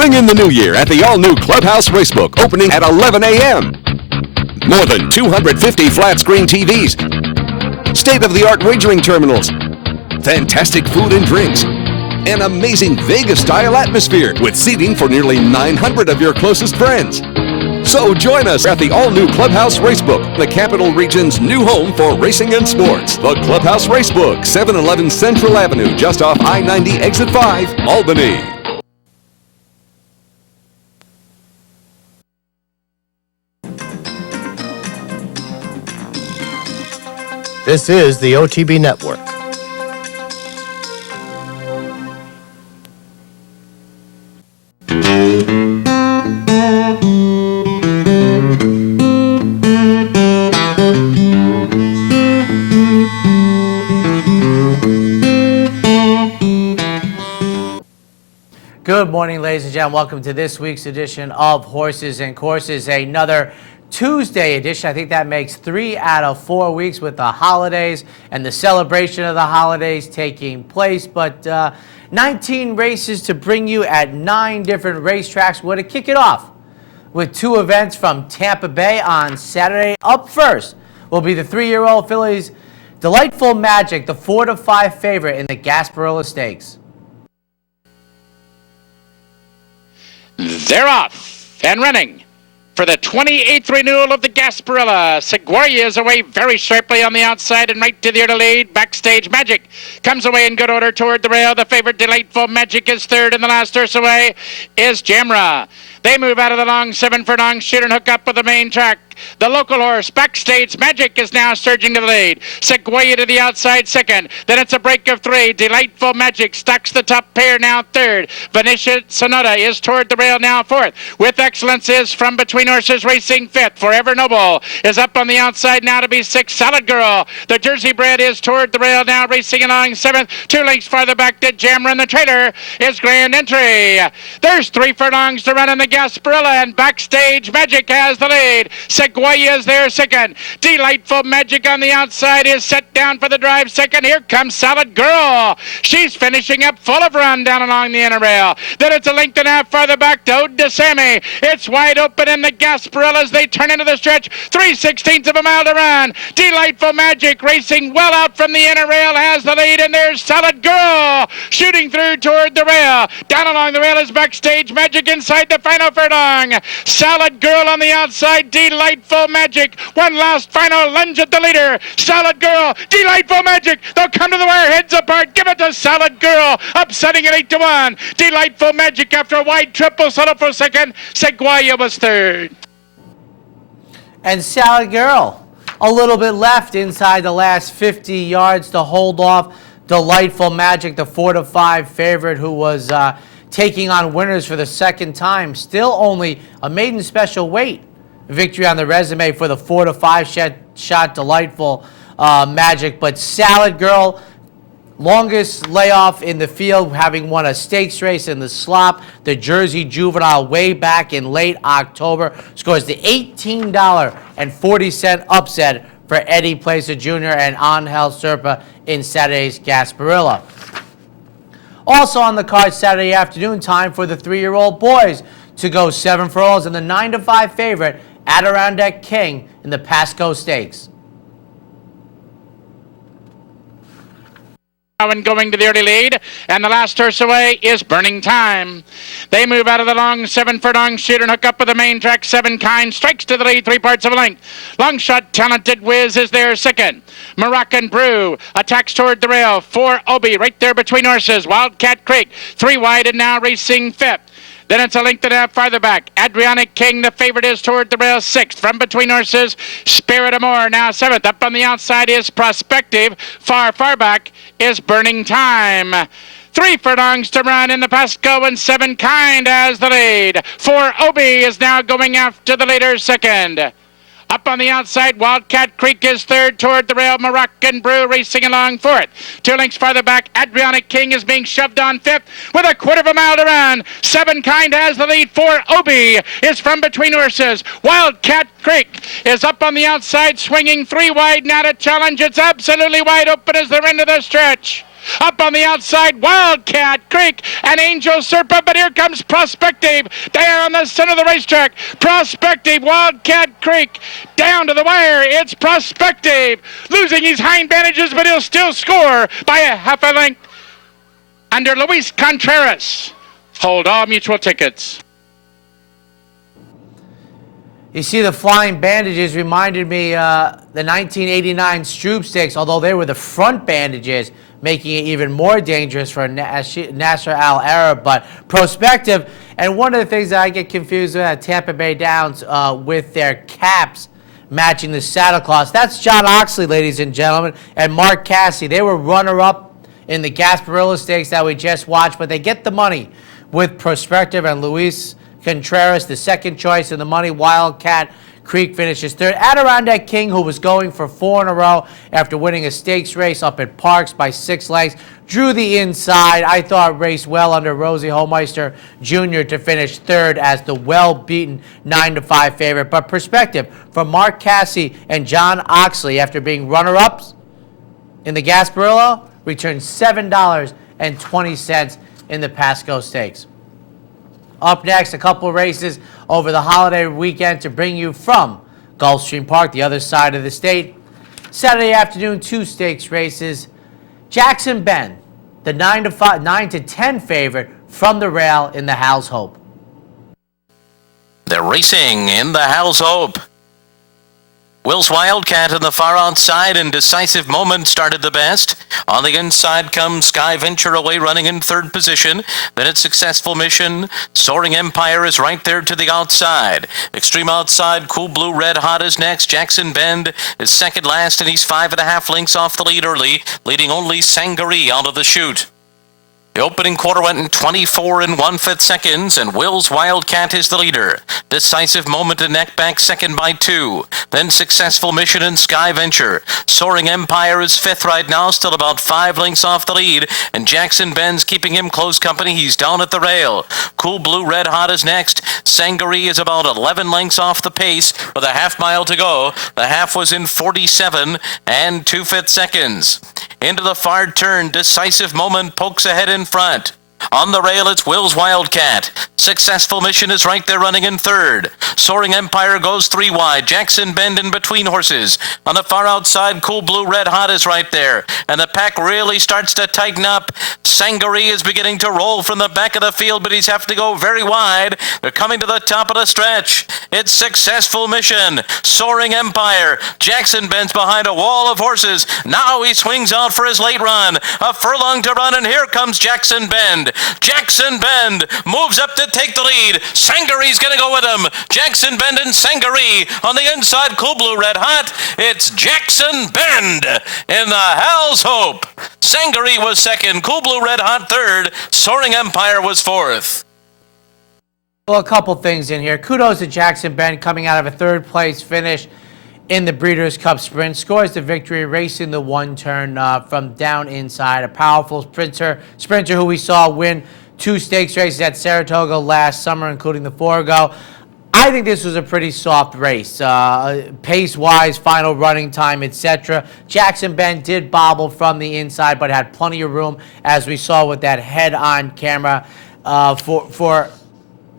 Ring in the new year at the all-new Clubhouse Racebook, opening at 11 a.m. More than 250 flat-screen TVs, state-of-the-art wagering terminals, fantastic food and drinks, an amazing Vegas-style atmosphere with seating for nearly 900 of your closest friends. So join us at the all-new Clubhouse Racebook, the Capital Region's new home for racing and sports. The Clubhouse Racebook, 711 Central Avenue, just off I-90 Exit 5, Albany. This is the OTB Network. Good morning, ladies and gentlemen. Welcome to this week's edition of Horses and Courses, another Tuesday edition. I think that makes 3 out of 4 weeks with the holidays and the celebration of the holidays taking place. But 19 races to bring you at 9 different racetracks. We're going to kick it off with 2 events from Tampa Bay on Saturday. Up first will be the 3-year-old fillies Delightful Magic, the 4-5 favorite in the Gasparilla Stakes. They're off and running for the 28th renewal of the Gasparilla. Seguia is away very sharply on the outside and right to the early lead. Backstage Magic comes away in good order toward the rail. The favorite Delightful Magic is third, and the last horse away is Jamra. They move out of the long 7 furlong shoot and hook up with the main track. The local horse, Backstage Magic, is now surging to the lead. Seguia to the outside second. Then it's a break of 3. Delightful Magic stocks the top pair now third. Venetia Sonata is toward the rail now fourth. With Excellence is from between horses racing fifth. Forever Noble is up on the outside now to be sixth. Solid Girl, the Jersey bred, is toward the rail now racing along seventh. 2 lengths farther back to Jamra, and the trailer is Grand Entry. There's 3 furlongs to run in the Gasparilla, and Backstage Magic has the lead. Seguia is there second. Delightful Magic on the outside is set down for the drive second. Here comes Solid Girl. She's finishing up full of run down along the inner rail. Then it's a length and a half farther back to Ode to Sammy. It's wide open in the Gasparilla as they turn into the stretch. 3/16 of a mile to run. Delightful Magic racing well out from the inner rail has the lead, and there's Solid Girl shooting through toward the rail. Down along the rail is Backstage Magic inside the final furlong. Solid Girl on the outside. Delightful Magic. One last final lunge at the leader. Solid Girl. Delightful Magic. They'll come to the wire. Heads apart. Give it to Solid Girl. Upsetting at 8-1. Delightful Magic after a wide triple solo for second. Seguia was third. And Solid Girl, a little bit left inside the last 50 yards to hold off Delightful Magic, the 4-5 favorite who was taking on winners for the second time. Still only a maiden special weight victory on the resume for the 4-5 shot Delightful Magic. But Solid Girl, longest layoff in the field, having won a stakes race in the Slop, the Jersey Juvenile, way back in late October, scores the $18.40 upset for Eddie Placer Jr. and Angel Serpa in Saturday's Gasparilla. Also on the card Saturday afternoon, time for the 3-year-old boys to go 7 furlongs and the 9-5 favorite Adirondack King in the Pasco Stakes. And going to the early lead, and the last horse away is Burning Time. They move out of the long 7 furlong shoot and hook up with the main track. 7 Kind strikes to the lead 3 parts of a length. Long shot Talented Whiz is there second. Moroccan Brew attacks toward the rail. 4 Obi right there between horses. Wildcat Creek 3 wide and now racing fifth. Then it's a length and a half farther back. Adrianic King, the favorite, is toward the rail, 6th. From between horses, Spirit Amore, now 7th. Up on the outside is Prospective. Far back is Burning Time. 3 furlongs to run in the Pasco, and 7 Kind has the lead. 4 Obi is now going after the leader second. Up on the outside, Wildcat Creek is third toward the rail. Moroccan Brew racing along fourth. 2 lengths farther back, Adrianic King is being shoved on fifth with a quarter of a mile to run. 7 Kind has the lead. 4 Obi is from between horses. Wildcat Creek is up on the outside, swinging 3 wide now to challenge. It's absolutely wide open as they're into the stretch. Up on the outside, Wildcat Creek and Angel Serpa, but here comes Prospective. They are on the center of the racetrack. Prospective, Wildcat Creek, down to the wire. It's Prospective, losing his hind bandages, but he'll still score by a half a length under Luis Contreras. Hold all mutual tickets. You see, the flying bandages reminded me the 1989 Stroop Stakes, although they were the front bandages, making it even more dangerous for Nasser Al Arab. But Prospective, and one of the things that I get confused with at Tampa Bay Downs with their caps matching the saddle cloths, that's John Oxley, ladies and gentlemen, and Mark Casse. They were runner-up in the Gasparilla Stakes that we just watched, but they get the money with Prospective and Luis Contreras, the second choice in the money. Wildcat Creek finishes third. Adirondack King, who was going for 4 in a row after winning a stakes race up at Parks by 6 lengths, drew the inside. I thought raced well under Rosie Holmeister Jr. to finish third as the well-beaten 9-5 favorite. But Prospective from Mark Casse and John Oxley, after being runner-ups in the Gasparilla, returned $7.20 in the Pasco Stakes. Up next, a couple of races over the holiday weekend to bring you from Gulfstream Park, the other side of the state. Saturday afternoon, 2 stakes races. Jackson Bend, the 9 to 10 favorite from the rail in the Hal's Hope. They're racing in the Hal's Hope. Will's Wildcat in the far outside, and Decisive Moment started the best. On the inside comes Sky Venture away running in third position. Then it's Successful Mission. Soaring Empire is right there to the outside. Extreme outside, Cool Blue Red Hot is next. Jackson Bend is second last, and he's 5.5 lengths off the lead early, leading only Sangaree out of the chute. The opening quarter went in 24 1/5 seconds, and Will's Wildcat is the leader. Decisive Moment and neck back second by 2. Then Successful Mission and Sky Venture. Soaring Empire is fifth right now, still about 5 lengths off the lead, and Jackson Bend's keeping him close company. He's down at the rail. Cool Blue Red Hot is next. Sangaree is about 11 lengths off the pace with a half mile to go. The half was in 47 2/5 seconds. Into the far turn, Decisive Moment pokes ahead in front. On the rail, it's Will's Wildcat. Successful Mission is right there running in third. Soaring Empire goes 3 wide. Jackson Bend in between horses. On the far outside, Cool Blue Red Hot is right there. And the pack really starts to tighten up. Sangaree is beginning to roll from the back of the field, but he's having to go very wide. They're coming to the top of the stretch. It's Successful Mission. Soaring Empire. Jackson Bend's behind a wall of horses. Now he swings out for his late run. A furlong to run, and here comes Jackson Bend. Jackson Bend moves up to take the lead. Sangaree's going to go with him. Jackson Bend and Sangaree on the inside. Cool Blue Red Hot. It's Jackson Bend in the Hal's Hope. Sangaree was second. Cool Blue Red Hot third. Soaring Empire was fourth. Well, a couple things in here. Kudos to Jackson Bend coming out of a third place finish in the Breeders' Cup Sprint. Scores the victory, racing the one turn from down inside. A powerful sprinter who we saw win 2 stakes races at Saratoga last summer, including the Forego. I think this was a pretty soft race, pace-wise, final running time, etc. Jackson Bend did bobble from the inside, but had plenty of room, as we saw with that head-on camera for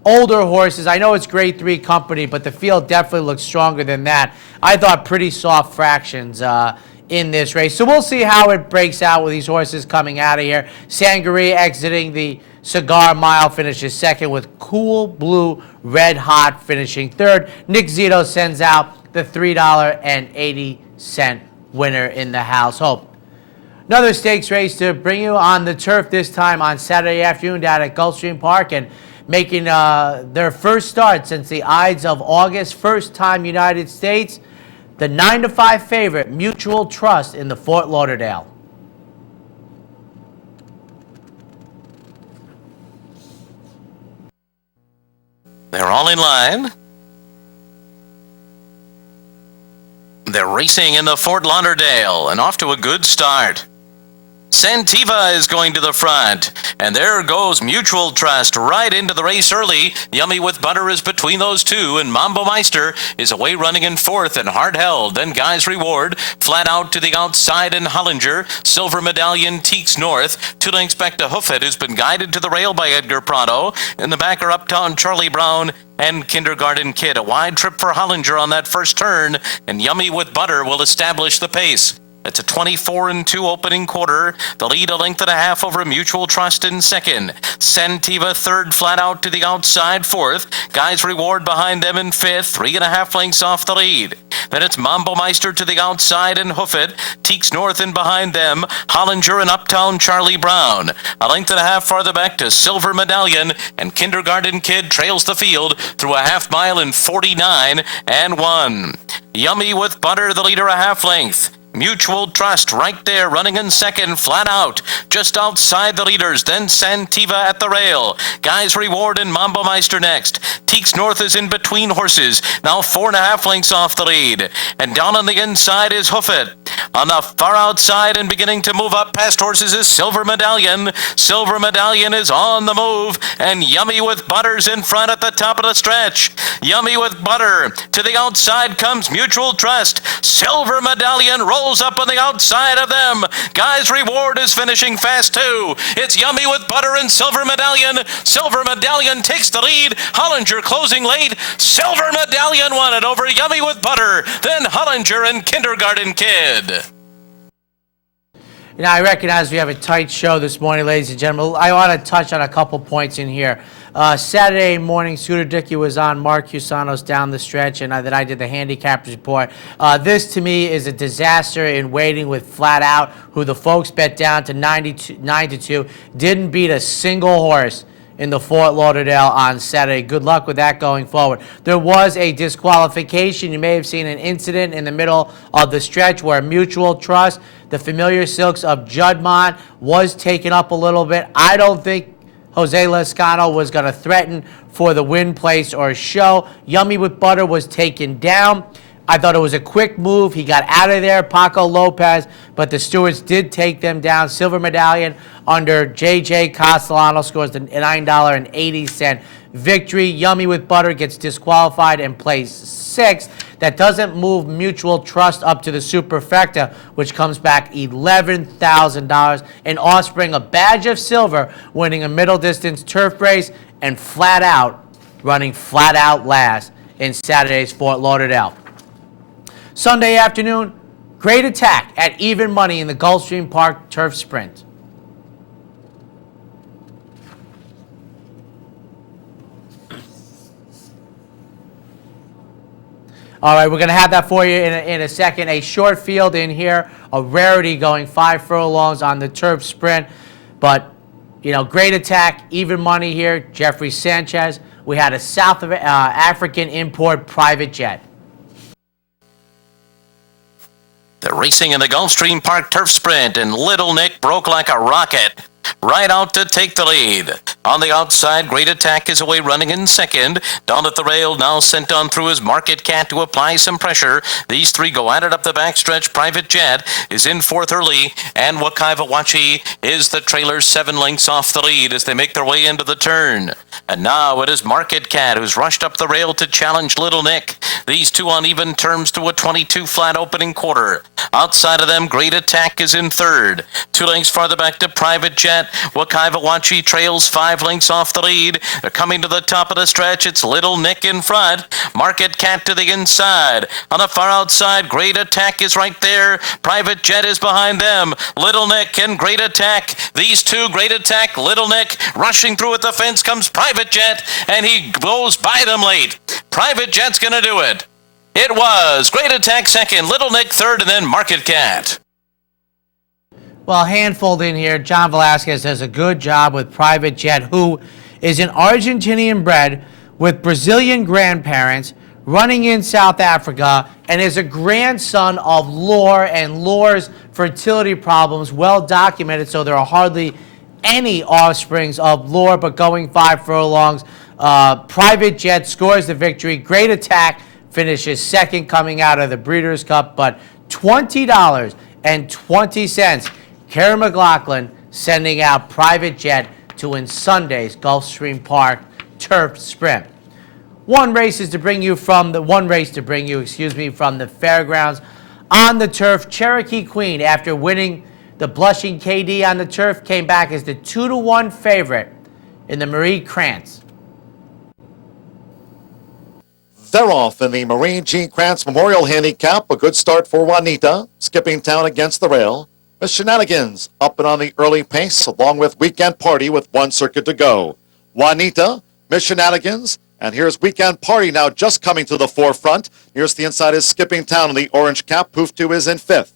older horses. I know it's grade 3 company, but the field definitely looks stronger than that. I thought pretty soft fractions in this race. So we'll see how it breaks out with these horses coming out of here. Sangaree exiting the Cigar Mile finishes second, with Cool Blue Red Hot finishing third. Nick Zito sends out the $3.80 winner in the Hal's Hope. Another stakes race to bring you on the turf, this time on Saturday afternoon down at Gulfstream Park, and making their first start since the Ides of August, first time United States, the 9-5 favorite, Mutual Trust in the Fort Lauderdale. They're all in line. They're racing in the Fort Lauderdale and off to a good start. Santiva is going to the front. And there goes Mutual Trust right into the race early. Yummy with Butter is between those two, and Mambo Meister is away running in fourth and hard held. Then Guy's Reward flat out to the outside, and Hollinger. Silver Medallion Teeks North. 2 lengths back to Hoofit, who's been guided to the rail by Edgar Prado. In the back are Uptown Charlie Brown and Kindergarten Kid. A wide trip for Hollinger on that first turn, and Yummy with Butter will establish the pace. It's a 24-2 opening quarter. The lead a length and a half over Mutual Trust in second. Santiva third, flat out to the outside fourth. Guy's Reward behind them in fifth, 3.5 lengths off the lead. Then it's Mambo Meister to the outside and Hoofit. Teeks North in behind them. Hollinger and Uptown Charlie Brown. A length and a half farther back to Silver Medallion, and Kindergarten Kid trails the field through a half mile in 49 and 1. Yummy with Butter, the leader, a half length. Mutual Trust right there, running in second, flat out, just outside the leaders. Then Santiva at the rail. Guy's Reward and Mambo Meister next. Teeks North is in between horses, now 4.5 lengths off the lead. And down on the inside is Hoofit. On the far outside and beginning to move up past horses is Silver Medallion. Silver Medallion is on the move, and Yummy with Butter's in front at the top of the stretch. Yummy with Butter. To the outside comes Mutual Trust. Silver Medallion rolls up on the outside of them. Guy's Reward is finishing fast too. It's Yummy with Butter and Silver Medallion. Silver Medallion takes the lead. Hollinger closing late. Silver Medallion won it over Yummy with Butter. Then Hollinger and Kindergarten Kid. You know, I recognize we have a tight show this morning, ladies and gentlemen. I want to touch on a couple points in here. Saturday morning, Scooter Dickey was on Mark Cusanos down the stretch, and then I did the handicappers report. This, to me, is a disaster in waiting with Flat Out, who the folks bet down to 9-2, didn't beat a single horse in the Fort Lauderdale on Saturday. Good luck with that going forward. There was a disqualification. You may have seen an incident in the middle of the stretch where Mutual Trust, the Familiar Silks of Juddmonte, was taken up a little bit. I don't think Jose Lezcano was going to threaten for the win place or show. Yummy with Butter was taken down. I thought it was a quick move. He got out of there, Paco Lopez, but the stewards did take them down. Silver Medallion under J.J. Castellano scores the $9.80 victory. Yummy with Butter gets disqualified and plays sixth. That doesn't move Mutual Trust up to the superfecta, which comes back $11,000. And Offspring, a badge of silver, winning a middle distance turf race, and Flat Out running flat out last in Saturday's Fort Lauderdale. Sunday afternoon, Great Attack at even money in the Gulfstream Park Turf Sprint. All right, we're going to have that for you in a second. A short field in here, a rarity going 5 furlongs on the turf sprint. But, you know, Great Attack, even money here. Jeffrey Sanchez. We had a South African import private jet. They're racing in the Gulfstream Park Turf Sprint, and Little Nick broke like a rocket. Right out to take the lead. On the outside, Great Attack is away running in second. Down at the rail, now sent on through his Market Cat to apply some pressure. These three go at it up the backstretch. Private Jet is in fourth early, and Wakaivawachi is the trailer 7 lengths off the lead as they make their way into the turn. And now it is Market Cat who's rushed up the rail to challenge Little Nick. These two on even terms to a 22 flat opening quarter. Outside of them, Great Attack is in third. 2 lengths farther back to Private Jet. Wakaivawachi trails 5 lengths off the lead. They're coming to the top of the stretch. It's Little Nick in front. Market Cat to the inside. On the far outside, Great Attack is right there. Private Jet is behind them. Little Nick and Great Attack. These two, Great Attack, Little Nick. Rushing through at the fence comes Private Jet, and he goes by them late. Private Jet's going to do it. It was Great Attack second, Little Nick third, and then Market Cat. Well, handful in here. John Velasquez does a good job with Private Jet, who is an Argentinian bred with Brazilian grandparents, running in South Africa, and is a grandson of Lore, and Lore's fertility problems well documented, so there are hardly any offsprings of Lore, but going 5 furlongs. Private Jet scores the victory. Great Attack finishes second coming out of the Breeders' Cup, but $20.20 Kerry McLaughlin sending out private jet to win Sunday's Gulfstream Park Turf Sprint. One race to bring you from the fairgrounds on the turf. Cherokee Queen, after winning the Blushing KD on the turf, came back as the 2-1 favorite in the Marie Krantz. They're off in the Marie G. Krantz Memorial Handicap. A good start for Juanita, skipping town against the rail. Miss Shenanigans up and on the early pace, along with Weekend Party with one circuit to go. Juanita, Miss Shenanigans, and here's Weekend Party now just coming to the forefront. Here's the inside is Skipping Town in the orange cap. Poof 2 is in 5th.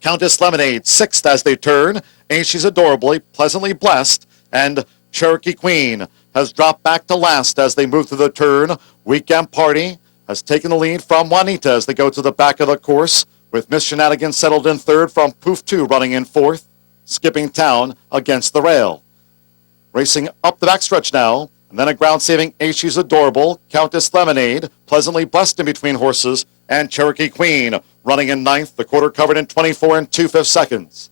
Countess Lemonade 6th as they turn. Ain't She's Adorably, Pleasantly Blessed, and Cherokee Queen has dropped back to last as they move through the turn. Weekend Party has taken the lead from Juanita as they go to the back of the course, with Miss Shenanigans settled in 3rd from Poof 2 running in 4th. Skipping Town against the rail. Racing up the backstretch now, and then a ground-saving Ain't She's Adorable, Countess Lemonade, Pleasantly Blessed in between horses, and Cherokee Queen running in 9th, the quarter covered in 24 2/5 seconds.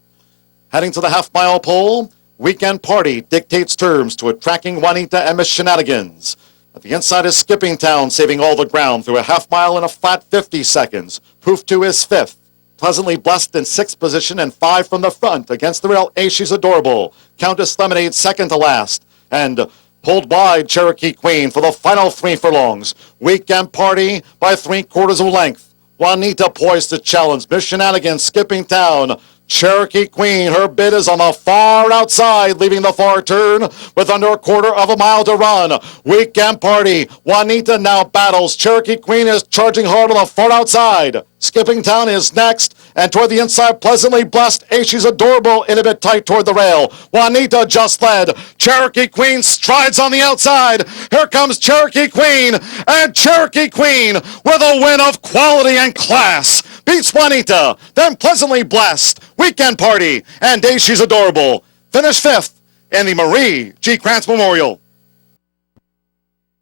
Heading to the half-mile pole, Weekend Party dictates terms to a tracking Juanita and Miss Shenanigans. At the inside is Skipping Town, saving all the ground through a half-mile in a flat 50 seconds. Poof 2 is 5th. Pleasantly Blessed in 6th position and 5 from the front. Against the rail, Ain't She's Adorable. Countess Lemonade 2nd to last. And pulled wide, Cherokee Queen for the final 3 furlongs. Weekend Party by 3/4 of a length. Juanita poised to challenge. Miss Shenanigans, Skipping Town. Cherokee Queen, her bid is on the far outside, leaving the far turn with under a 1/4 of a mile to run. Weekend Party, Juanita now battles. Cherokee Queen is charging hard on the far outside. Skipping Town is next, and toward the inside, Pleasantly Blessed. Ain't She's Adorable in a bit tight toward the rail. Juanita just led. Cherokee Queen strides on the outside. Here comes Cherokee Queen, and Cherokee Queen with a win of quality and class. Beats Juanita, then Pleasantly Blessed, Weekend Party, and Ain't She's Adorable. Finished 5th in the Marie G. Krantz Memorial.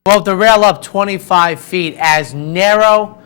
Well, the rail up 25 feet, as narrow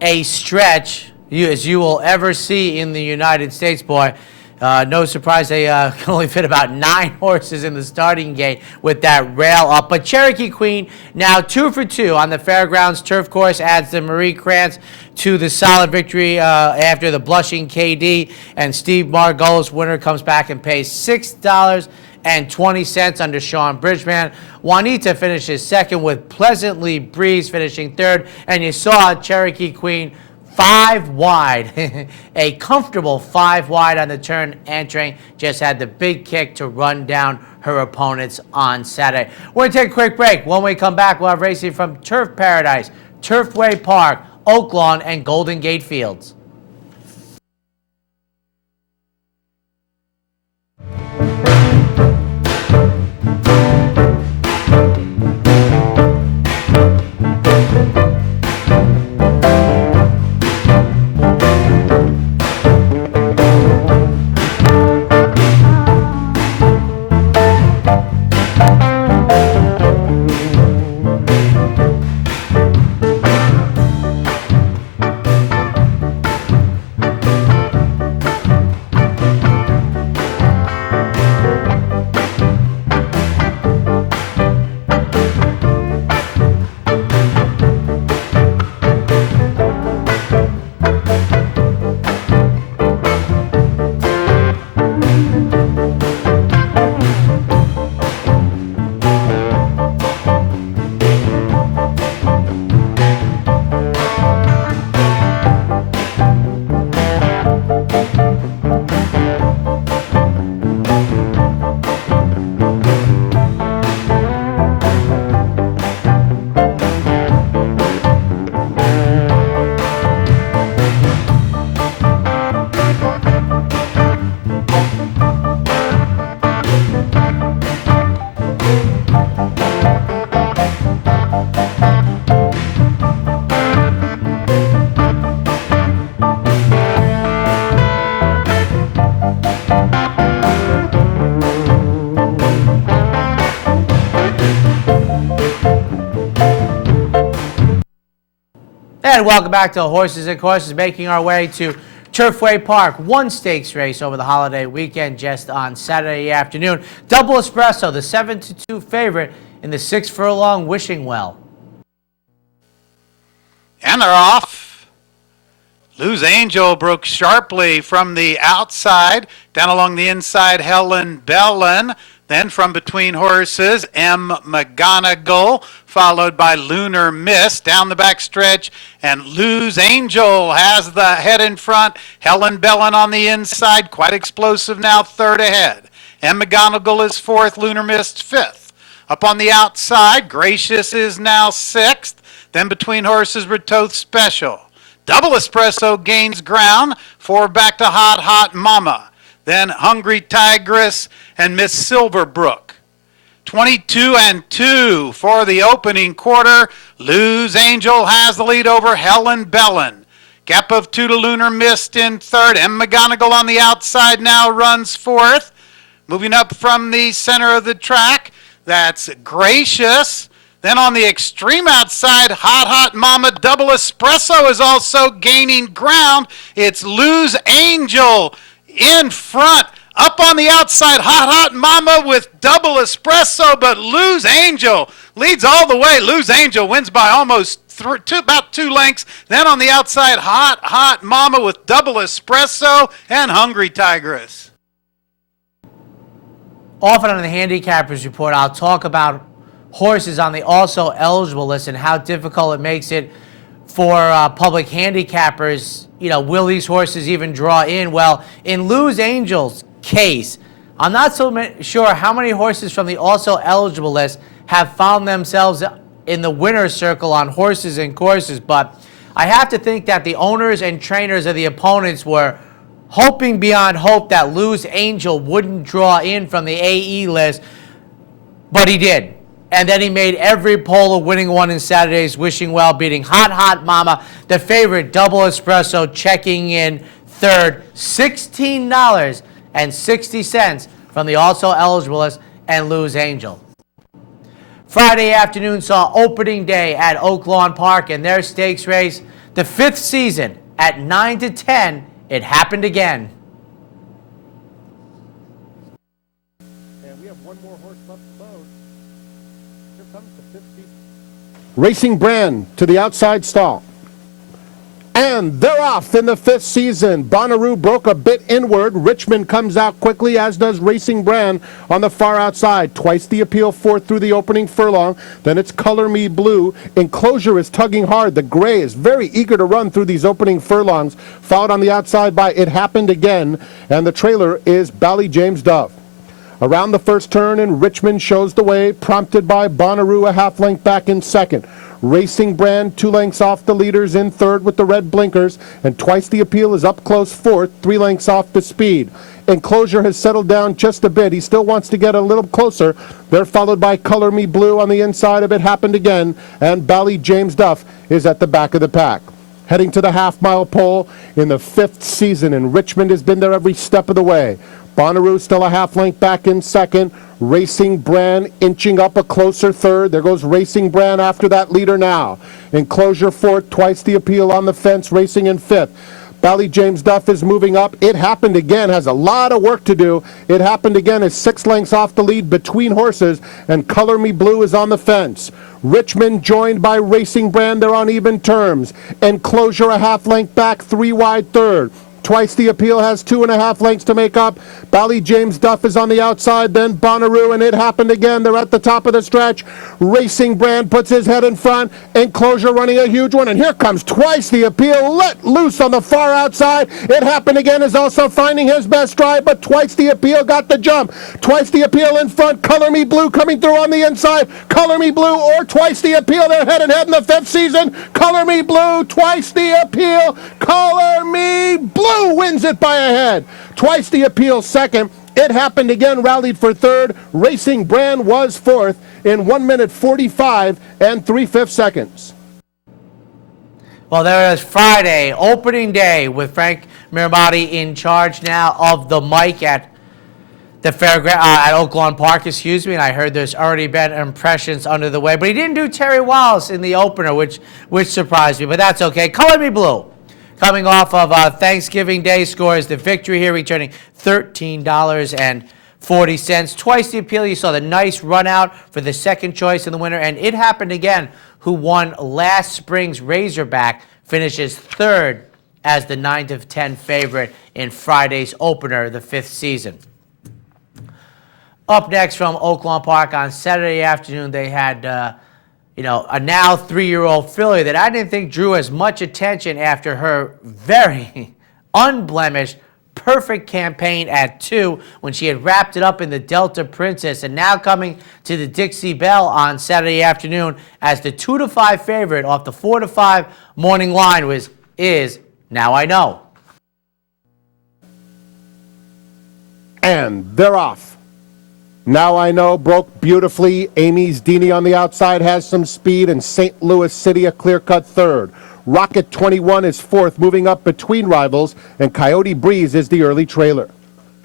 a stretch as you will ever see in the United States, boy. No surprise they can only fit about 9 horses in the starting gate with that rail up. But Cherokee Queen now 2 for 2 on the Fairgrounds turf course, adds the Marie Krantz to the solid victory after the Blushing KD. And Steve Margolis, winner, comes back and pays $6.20 under Sean Bridgman. Juanita finishes 2nd with Pleasantly Breeze finishing 3rd. And you saw Cherokee Queen 5 wide, a comfortable 5 wide on the turn entering. Just had the big kick to run down her opponents on Saturday. We're going to take a quick break. When we come back, we'll have racing from Turf Paradise, Turfway Park, Oaklawn, and Golden Gate Fields. And welcome back to Horses and Courses, making our way to Turfway Park, 1 stakes race over the holiday weekend just on Saturday afternoon. Double Espresso, the 7-2 favorite in the 6 furlong Wishing Well. And they're off. Lose Angel broke sharply from the outside. Down along the inside, Helen Bellin. Then from between horses, M. McGonigal, followed by Lunar Mist down the back stretch. And Lose Angel has the head in front. Helen Bellin on the inside, quite explosive now, third ahead. M. McGonigal is fourth, Lunar Mist fifth. Up on the outside, Gracious is now sixth. Then between horses, Retoth Special. Double Espresso gains ground. 4 back to Hot Hot Mama. Then Hungry Tigress and Miss Silverbrook. 22-2 for the opening quarter. Lose Angel has the lead over Helen Bellin. Gap of 2 to Lunar Mist in third. M. McGonigal on the outside now runs fourth. Moving up from the center of the track, that's Gracious. Then on the extreme outside, Hot Hot Mama. Double Espresso is also gaining ground. It's Lose Angel in front. Up on the outside, Hot Hot Mama with Double Espresso, but Lose Angel leads all the way. Lose Angel wins by almost about 2 lengths. Then on the outside, Hot Hot Mama with Double Espresso and Hungry Tigress. Often on the Handicappers Report, I'll talk about horses on the also eligible list and how difficult it makes it for public handicappers. You know, will these horses even draw in? Well, in Lose Angel's case, I'm not so sure how many horses from the also eligible list have found themselves in the winner's circle on horses and courses, but I have to think that the owners and trainers of the opponents were hoping beyond hope that Lose Angel wouldn't draw in from the AE list, but he did. And then he made every pole a winning one in Saturday's Wishing Well, beating Hot Hot Mama, the favorite Double Espresso, checking in third, $16.60 from the also eligible list, and Lose Angel. Friday afternoon saw opening day at Oaklawn Park and their stakes race, the 5th season at 9-10. It happened again. And we have one more horse left to load. Here comes the 50. Racing Brand to the outside stall. And they're off in the 5th season. Bonnaroo broke a bit inward. Richmond comes out quickly, as does Racing Brand on the far outside. Twice the Appeal, fourth through the opening furlong. Then it's Color Me Blue. Enclosure is tugging hard. The gray is very eager to run through these opening furlongs. Followed on the outside by It Happened Again. And the trailer is Bally James Dove. Around the first turn, and Richmond shows the way, prompted by Bonnaroo a half length back in second. Racing Brand 2 lengths off the leaders in third with the red blinkers, and Twice the Appeal is up close fourth, 3 lengths off the speed. Enclosure has settled down just a bit. He still wants to get a little closer. They're followed by Color Me Blue on the inside of It Happened Again, and Bally James Duff is at the back of the pack. Heading to the half-mile pole in the 5th season, and Richmond has been there every step of the way. Bonnaroo still a half length back in second. Racing Brand inching up a closer third. There goes Racing Brand after that leader now. Enclosure fourth, Twice the Appeal on the fence, racing in fifth. Bally James Duff is moving up. It Happened Again has a lot of work to do. It Happened Again is 6 lengths off the lead between horses, and Color Me Blue is on the fence. Richmond joined by Racing Brand. They're on even terms. Enclosure a half length back, 3 wide third. Twice the Appeal has 2.5 lengths to make up. Bally James Duff is on the outside, then Bonnaroo, and It Happened Again. They're at the top of the stretch. Racing Brand puts his head in front. Enclosure running a huge one, and here comes Twice the Appeal, let loose on the far outside. It Happened Again is also finding his best stride, but Twice the Appeal got the jump. Twice the Appeal in front. Color Me Blue coming through on the inside. Color Me Blue or Twice the Appeal. They're head and head in the 5th season. Color Me Blue, Twice the Appeal. Color Me Blue wins it by a head. Twice the Appeal second. It Happened Again rallied for third. Racing Brand was fourth in 1 minute 45 and 3/5 seconds. Well, there is Friday, opening day, with Frank Miramati in charge now of the mic at the fairground at Oaklawn Park, and I heard there's already been impressions under the way, but he didn't do Terry Wallace in the opener, which surprised me, but that's okay. Color Me Blue Coming off of Thanksgiving Day scores, the victory here returning $13.40. Twice the appeal. You saw the nice run out for the second choice in the winner, and it happened again. Who won last spring's Razorback finishes third as the 9-10 favorite in Friday's opener, the 5th season. Up next from Oaklawn Park on Saturday afternoon, they had a now 3-year-old filly that I didn't think drew as much attention after her very unblemished, perfect campaign at 2 when she had wrapped it up in the Delta Princess, and now coming to the Dixie Belle on Saturday afternoon as the 2-5 favorite off the 4-5 morning line is Now I Know. And they're off. Now I Know broke beautifully. Amy's Dini on the outside has some speed, and St. Louis City a clear-cut third. Rocket 21 is fourth, moving up between rivals, and Coyote Breeze is the early trailer.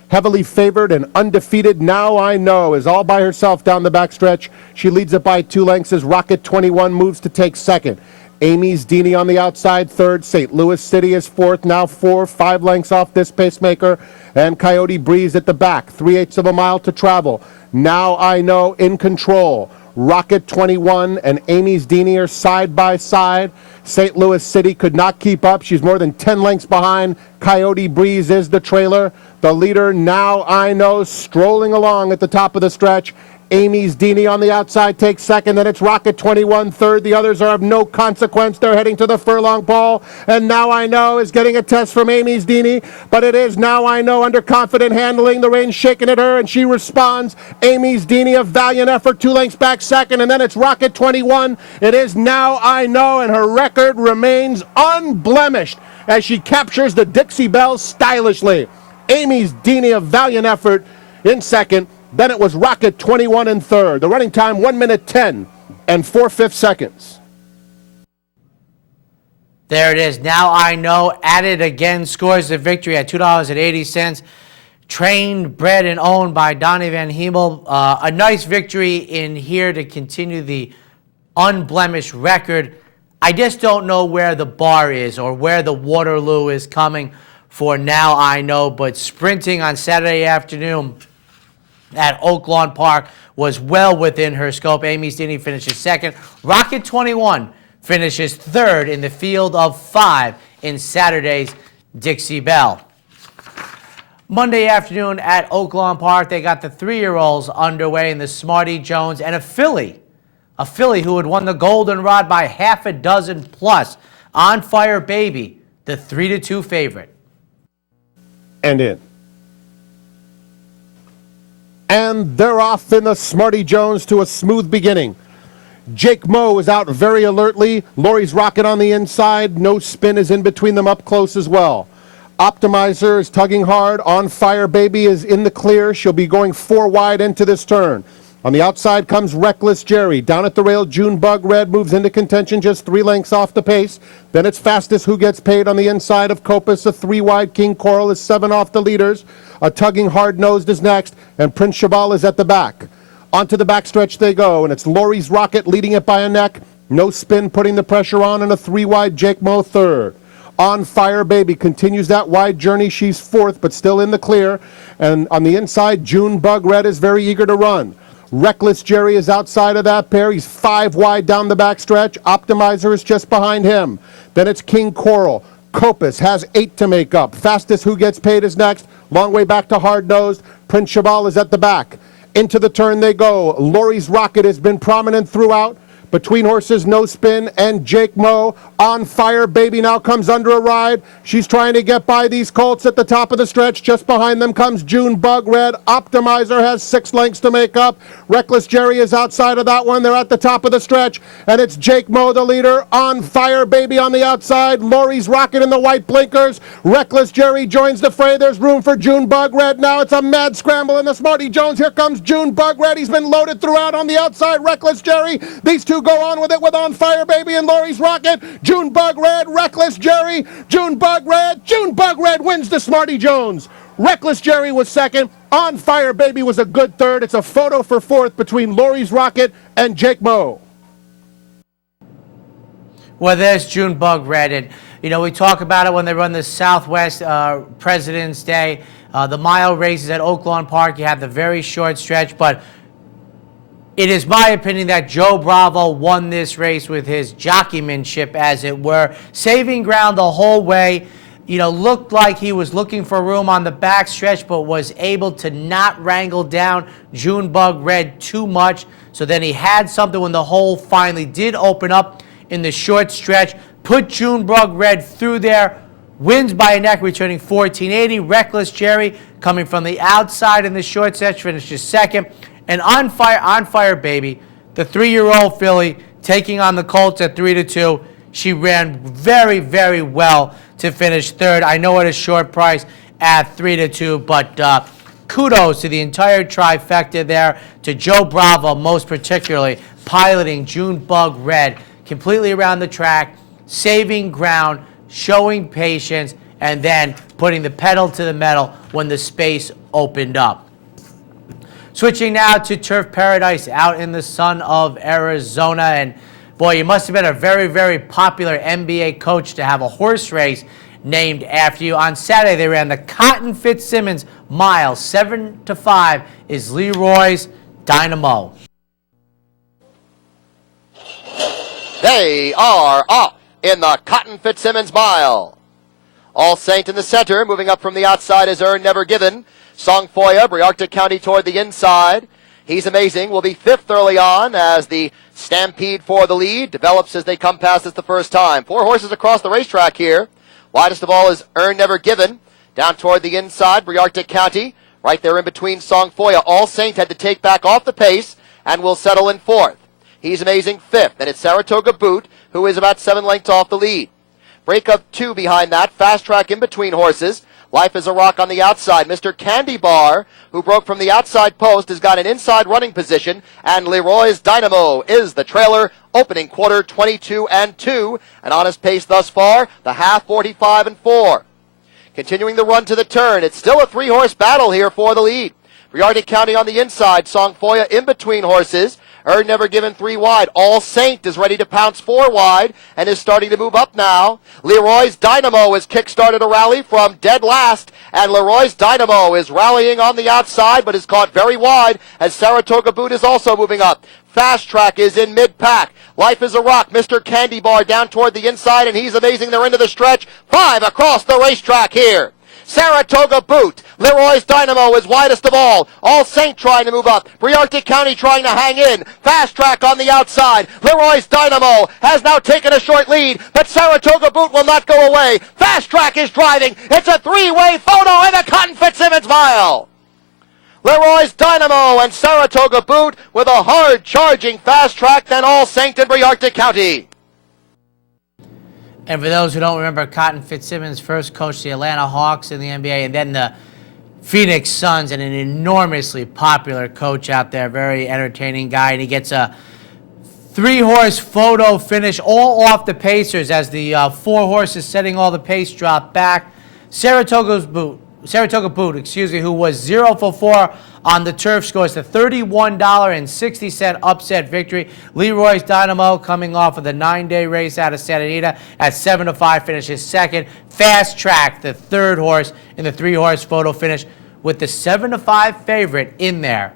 Heavily favored and undefeated, Now I Know is all by herself down the backstretch. She leads it by 2 lengths as Rocket 21 moves to take second. Amy's Dini on the outside third. St. Louis City is fourth, now 5 lengths off this pacemaker. And Coyote Breeze at the back, 3/8 of a mile to travel. Now I Know in control. Rocket 21 and Amy's Dini are side by side. St. Louis City could not keep up. She's more than 10 lengths behind. Coyote Breeze is the trailer. The leader, Now I Know, strolling along at the top of the stretch. Amy's Dini on the outside takes second, then it's Rocket 21 third. The others are of no consequence. They're heading to the furlong pole, and Now I Know is getting a test from Amy's Dini, but it is Now I Know under confident handling, the reins shaking at her, and she responds. Amy's Dini, a valiant effort, 2 lengths back second, and then it's Rocket 21. It is Now I Know, and her record remains unblemished as she captures the Dixie Belle stylishly. Amy's Dini, a valiant effort in second. Then it was Rocket 21 in third. The running time, 1 minute 10 and 4/5 seconds. There it is. Now I Know added again, scores the victory at $2.80. Trained, bred, and owned by Donnie Van Hemel. A nice victory in here to continue the unblemished record. I just don't know where the bar is or where the Waterloo is coming for Now I Know, but sprinting on Saturday afternoon at Oaklawn Park was well within her scope. Amy's Dini finishes second. Rocket 21 finishes third in the field of 5 in Saturday's Dixie Belle. Monday afternoon at Oaklawn Park, they got the 3-year-olds underway in the Smarty Jones and a filly who had won the Golden Rod by half a dozen plus. On Fire Baby, the 3-2 favorite. And in. And they're off in the Smarty Jones to a smooth beginning. Jake Moe is out very alertly. Lori's Rocket on the inside. No Spin is in between them up close as well. Optimizer is tugging hard. On Fire Baby is in the clear. She'll be going 4 wide into this turn. On the outside comes Reckless Jerry. Down at the rail, June Bug Red moves into contention just 3 lengths off the pace. Then it's Fastest Who Gets Paid on the inside of Copus. A 3-wide King Coral is 7 off the leaders. A Tugging Hard-Nosed is next, and Prince Chabal is at the back. Onto the backstretch they go, and it's Lori's Rocket leading it by a neck. No Spin putting the pressure on, and a 3-wide Jake Moe third. On Fire Baby continues that wide journey. She's fourth, but still in the clear. And on the inside, June Bug Red is very eager to run. Reckless Jerry is outside of that pair. He's 5 wide down the backstretch. Optimizer is just behind him. Then it's King Coral. Copus has 8 to make up. Fastest Who Gets Paid is next. Long way back to Hard Nosed. Prince Chabal is at the back. Into the turn they go. Lori's Rocket has been prominent throughout. Between Horses, No Spin, and Jake Moe. On Fire Baby now comes under a ride. She's trying to get by these colts at the top of the stretch. Just behind them comes June Bug Red. Optimizer has 6 lengths to make up. Reckless Jerry is outside of that one. They're at the top of the stretch. And it's Jake Moe, the leader. On Fire Baby on the outside. Lori's Rocket in the white blinkers. Reckless Jerry joins the fray. There's room for June Bug Red. Now it's a mad scramble in the Smarty Jones. Here comes June Bug Red. He's been loaded throughout on the outside. Reckless Jerry. These two go on with it with On Fire Baby and Lori's Rocket. June Bug Red, Reckless Jerry, June Bug Red. June Bug Red wins the Smarty Jones. Reckless Jerry was second. On Fire Baby was a good third. It's a photo for fourth between Lori's Rocket and Jake Moe. Well, there's June Bug Red. And You know, we talk about it when they run the Southwest President's Day. The mile races at Oaklawn Park, you have the very short stretch, but it is my opinion that Joe Bravo won this race with his jockeymanship, as it were, saving ground the whole way. You know, looked like he was looking for room on the back stretch, but was able to not wrangle down Junebug Red too much. So then he had something when the hole finally did open up in the short stretch. Put Junebug Red through there. Wins by a neck, returning 1480. Reckless Jerry coming from the outside in the short stretch, finishes second. And On Fire Baby, the 3-year-old filly, taking on the Colts at 3-2. She ran very, very well to finish third. I know at a short price at 3-2, but kudos to the entire trifecta there, to Joe Bravo most particularly, piloting Junebug Red completely around the track, saving ground, showing patience, and then putting the pedal to the metal when the space opened up. Switching now to Turf Paradise out in the sun of Arizona. And boy, you must have been a very, very popular NBA coach to have a horse race named after you. On Saturday, they ran the Cotton Fitzsimmons Mile. 7-5 is Leroy's Dynamo. They are off in the Cotton Fitzsimmons Mile. All Saint in the center. Moving up from the outside is Earn Never Given. Song Foya, Briarctic County toward the inside. He's Amazing will be fifth early on as the Stampede for the lead develops as they come past us the first time. 4 horses across the racetrack here. Widest of all is Earn Never Given. Down toward the inside, Briarctic County. Right there in between Song Foya. All Saint had to take back off the pace and will settle in fourth. He's Amazing fifth. And it's Saratoga Boot, who is about 7 lengths off the lead. Break of 2 behind that. Fast Track in between horses. Life is a Rock on the outside. Mr. Candy Bar, who broke from the outside post, has got an inside running position. And Leroy's Dynamo is the trailer. Opening quarter 22-2. An honest pace thus far. The half 45-4. Continuing the run to the turn. It's still a 3-horse battle here for the lead. Briarctic County on the inside. Song Foya in between horses. Earn Never Given 3 wide. All Saint is ready to pounce 4 wide and is starting to move up now. Leroy's Dynamo has kick-started a rally from dead last, and Leroy's Dynamo is rallying on the outside but is caught very wide as Saratoga Boot is also moving up. Fast Track is in mid-pack. Life is a Rock. Mr. Candy Bar down toward the inside, and he's Amazing. They're into the stretch. 5 across the racetrack here. Saratoga Boot. Leroy's Dynamo is widest of all. All Saint trying to move up. Briarctic County trying to hang in. Fast Track on the outside. Leroy's Dynamo has now taken a short lead, but Saratoga Boot will not go away. Fast Track is driving. It's a 3-way photo in the Cotton Fitzsimmons Mile. Leroy's Dynamo and Saratoga Boot with a hard charging Fast Track, then All Saint and Briarctic County. And for those who don't remember, Cotton Fitzsimmons first coached the Atlanta Hawks in the NBA and then the Phoenix Suns, and an enormously popular coach out there, very entertaining guy. And he gets a 3-horse photo finish all off the Pacers as the 4 horses setting all the pace drop back. Saratoga Boot, who was 0 for 4 on the turf, scores the $31.60 upset victory. Leroy's Dynamo coming off of the 9-day race out of Santa Anita at 7-5, finishes second. Fast Track, the 3rd horse in the 3-horse photo finish with the 7-5 favorite in there.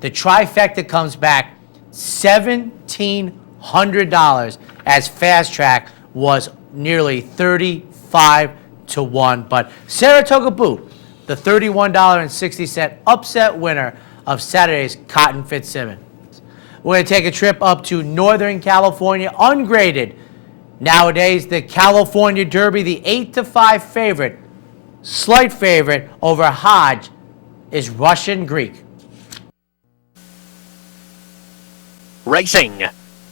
The trifecta comes back $1,700 as Fast Track was nearly 35-1. But Saratoga Boot, the $31.60 upset winner of Saturday's Cotton Fitzsimmons. We're going to take a trip up to Northern California, ungraded. Nowadays, the California Derby, the 8-5 favorite, slight favorite over Hodge, is Russian Greek. Racing.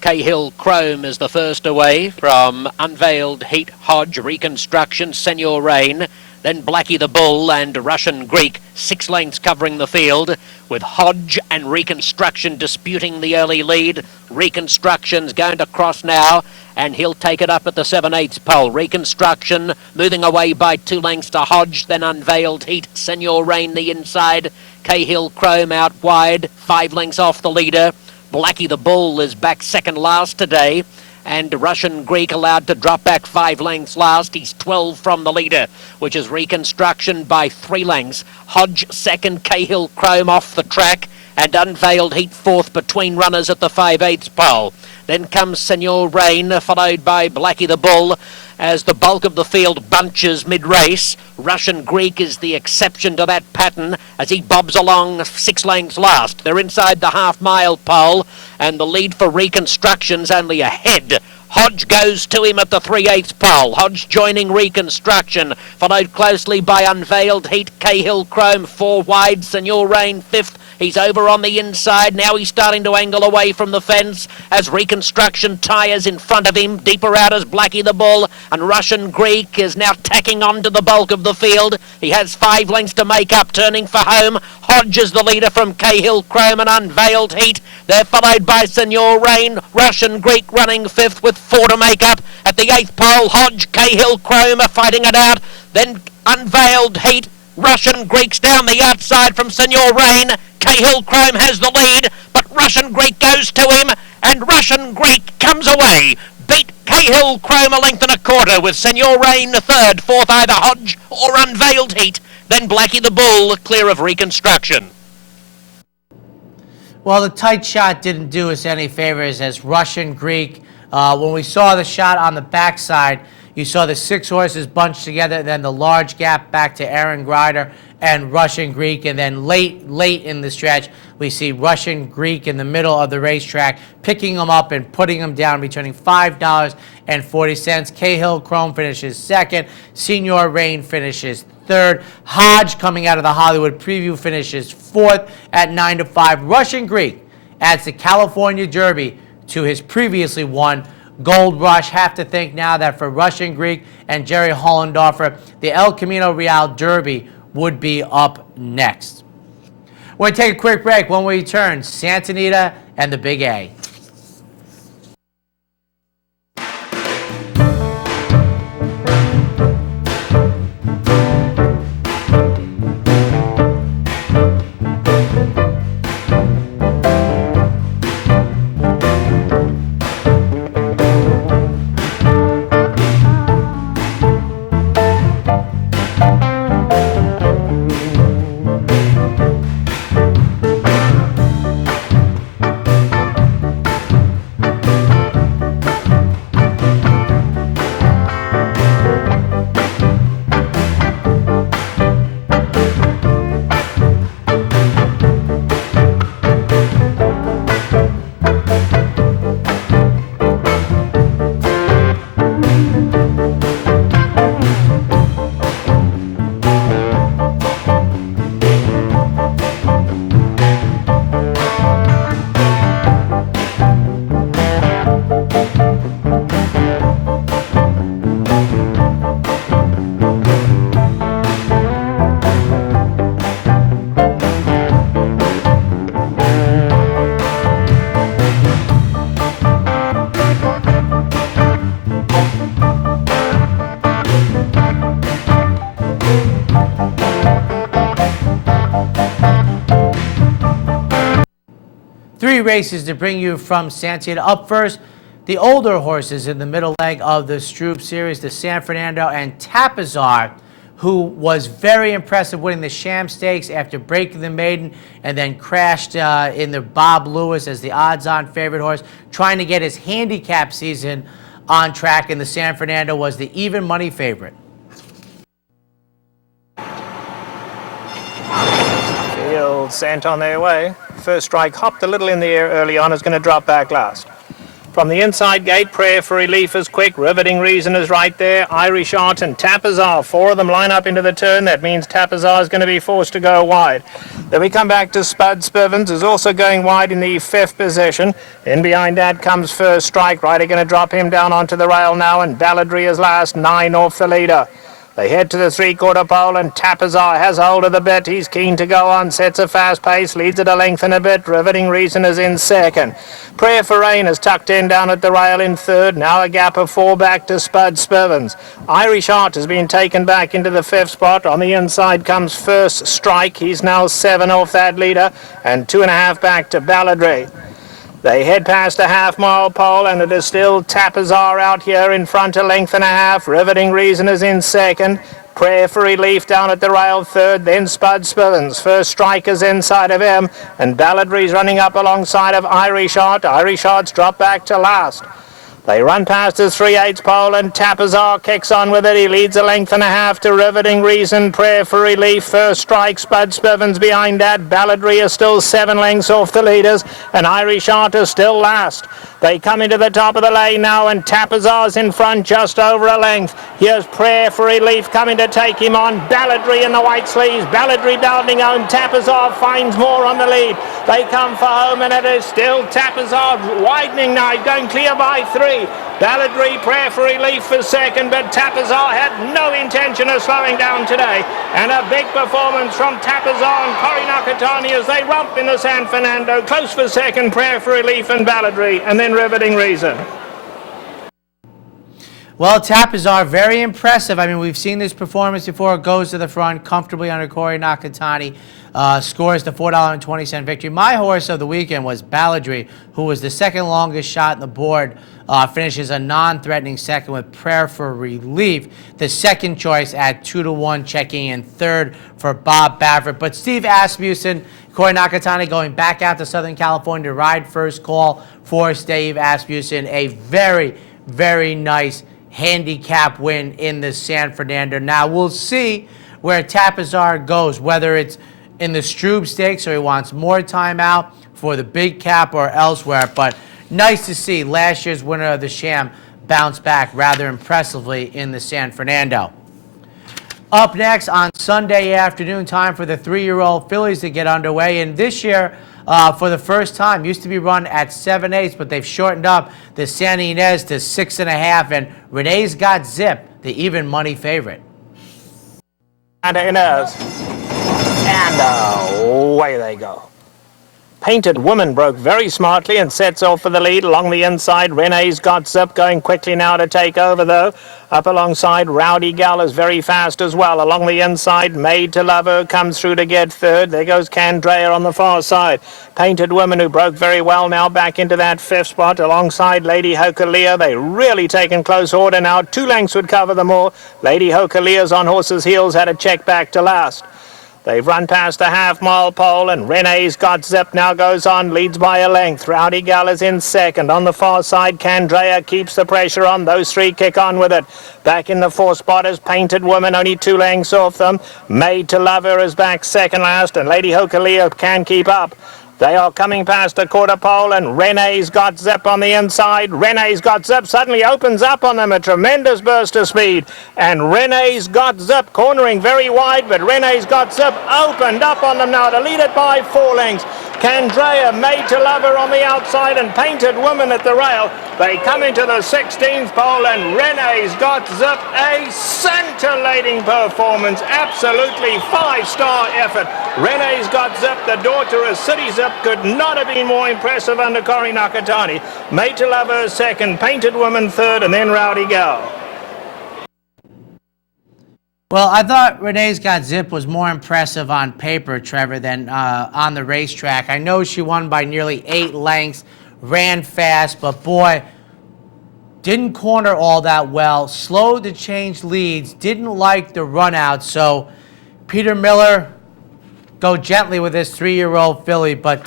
Cahill Chrome is the first away from Unveiled Heat, Hodge, Reconstruction, Senor Rain. Then Blackie the Bull and Russian Greek, 6 lengths covering the field, with Hodge and Reconstruction disputing the early lead. Reconstruction's going to cross now, and he'll take it up at the 7/8 pole. Reconstruction moving away by 2 lengths to Hodge, then Unveiled Heat, Senor Rain the inside. Cahill Chrome out wide, 5 lengths off the leader. Blackie the Bull is back second last today. and Russian Greek allowed to drop back 5 lengths last. He's 12 from the leader, which is Reconstruction by 3 lengths. Hodge second, Cahill Chrome off the track, and Unveiled Heat fourth between runners at the 5/8 pole. Then comes Senor Rain, followed by Blackie the Bull, as the bulk of the field bunches mid-race. Russian Greek is the exception to that pattern as he bobs along 6 lengths last. They're inside the half-mile pole, and the lead for Reconstruction's only ahead. Hodge goes to him at the 3/8 pole. Hodge joining Reconstruction, followed closely by Unveiled Heat, Cahill Chrome 4 wide, Senor Rain 5th. He's over on the inside. Now he's starting to angle away from the fence as Reconstruction tires in front of him. Deeper out as Blackie the Bull, and Russian Greek is now tacking on to the bulk of the field. He has 5 lengths to make up, turning for home. Hodge is the leader from Cahill Chrome and Unveiled Heat. They're followed by Senor Rain. Russian Greek running 5th with 4 to make up. At the 8th pole, Hodge, Cahill Chrome are fighting it out. Then Unveiled Heat. Russian Greek's down the outside from Senor Rain. Cahill Chrome has the lead, but Russian Greek goes to him, and Russian Greek comes away. Beat Cahill Chrome a length and a quarter, with Senor Rain third, fourth either Hodge or Unveiled Heat. Then Blackie the Bull clear of Reconstruction. Well, the tight shot didn't do us any favors as Russian Greek, when we saw the shot on the backside, you saw the 6 horses bunched together, and then the large gap back to Aaron Grider and Russian Greek, and then late in the stretch, we see Russian Greek in the middle of the racetrack, picking them up and putting them down, returning $5.40. Cahill Chrome finishes second. Senor Rain finishes third. Hodge, coming out of the Hollywood Preview, finishes fourth at 9-5. Russian Greek adds the California Derby to his previously won Gold Rush. Have to think now that for Russian Greek and Jerry Hollendorfer, the El Camino Real Derby would be up next. We're going to take a quick break. When we return, Santa Anita and the Big A. Three races to bring you from Santa Anita. Up first, the older horses in the middle leg of the Stroop Series, the San Fernando and Tapazar, who was very impressive winning the Sham Stakes after breaking the maiden and then crashed in the Bob Lewis as the odds-on favorite horse, trying to get his handicap season on track, and the San Fernando was the even money favorite. Field sent on their way. First Strike hopped a little in the air early on, is going to drop back last. From the inside gate, Prayer for Relief is quick. Riveting Reason is right there. Irish Art and Tapazar. 4 of them line up into the turn. That means Tapazar is going to be forced to go wide. Then we come back to Spud Spivens, who's also going wide in the 5th position. In behind that comes First Strike. Rider going to drop him down onto the rail now, and Balladry is last, 9 off the leader. They head to the 3/4 pole, and Tapazar has hold of the bit. He's keen to go on, sets a fast pace, leads it a length and a bit. Riveting Reason is in second. Prayer for Rain is tucked in down at the rail in third. Now a gap of 4 back to Spud Spivens. Irish Art has been taken back into the 5th spot. On the inside comes First Strike. He's now 7 off that leader, and 2.5 back to Balladry. They head past a half-mile pole, and it is still Tapazar out here in front, a length and a half. Riveting Reason is in second. Prayer for Relief down at the rail third, then Spud Spivens. First Strikers inside of him, and Balladry's running up alongside of Irish Art. Irish Art's dropped back to last. They run past his 3/8 pole, and Tapazar kicks on with it. He leads a length and a half to Riveting Reason, Prayer for Relief. First Strike, Spud Spivens behind that. Balladry is still 7 lengths off the leaders, and Irish Art is still last. They come into the top of the lane now, and Tapazar's in front just over a length. Here's Prayer for Relief coming to take him on. Balladry in the white sleeves. Balladry bounding home. Tapazar finds more on the lead. They come for home, and it is still Tapazar widening now. He's going clear by 3. Balladry, Prayer for Relief for second, but Tapazar had no intention of slowing down today. And a big performance from Tapazar and Corey Nakatani as they romp into San Fernando. Close for second, Prayer for Relief and Balladry, and then Riveting Reason. Well, Tapazar, very impressive. I mean, we've seen this performance before. It goes to the front comfortably under Corey Nakatani. Scores the $4.20 victory. My horse of the weekend was Balladry, who was the second longest shot in the board. Finishes a non-threatening second with Prayer for Relief. The second choice at 2-1, checking in third for Bob Baffert. But Steve Asmussen, Corey Nakatani going back out to Southern California to ride first call for Steve Asmussen. A very, very nice handicap win in the San Fernando. Now we'll see where Tapazar goes, whether it's in the Strube Stakes or he wants more time out for the big cap or elsewhere. But nice to see last year's winner of the Sham bounce back rather impressively in the San Fernando. Up next on Sunday afternoon, time for the 3-year-old fillies to get underway. And this year, for the first time, used to be run at 7/8, but they've shortened up the Santa Ynez to 6.5. And Renee's Got Zip, the even money favorite. Santa Ynez. And away they go. Painted Woman broke very smartly and sets off for the lead along the inside. Renee's Got Zip going quickly now to take over, though. Up alongside, Rowdy Gal is very fast as well. Along the inside, Made to Love Her comes through to get third. There goes Candrea on the far side. Painted Woman, who broke very well, now back into that 5th spot. Alongside Lady Hokalia, they really taken close order now. 2 lengths would cover them all. Lady Hokalia's on horse's heels, had a check back to last. They've run past a half-mile pole, and Renee's Got Zip now goes on, leads by a length. Rowdy Gal is in second. On the far side, Candrea keeps the pressure on. Those 3 kick on with it. Back in the 4th spot is Painted Woman, only 2 lengths off them. Made to Love Her is back second last, and Lady Hokalia can keep up. They are coming past the quarter pole, and Renee's Got Zip on the inside. Renee's Got Zip suddenly opens up on them, a tremendous burst of speed. And Renee's Got Zip cornering very wide, but Renee's Got Zip opened up on them now to lead it by 4 lengths. Candrea, Made to Love Her on the outside, and Painted Woman at the rail. They come into the 16th pole, and Renee's Got Zip, a scintillating performance. Absolutely 5-star effort. Renee's Got Zip, the daughter of City Zip, could not have been more impressive under Corey Nakatani. Made to Love Her second, Painted Woman third, and then Rowdy Gal. Well, I thought Renee's Got Zip was more impressive on paper, Trevor, than on the racetrack. I know she won by nearly 8 lengths, ran fast, but boy, didn't corner all that well, slowed to change leads, didn't like the run out. So Peter Miller, go gently with this 3-year-old filly. But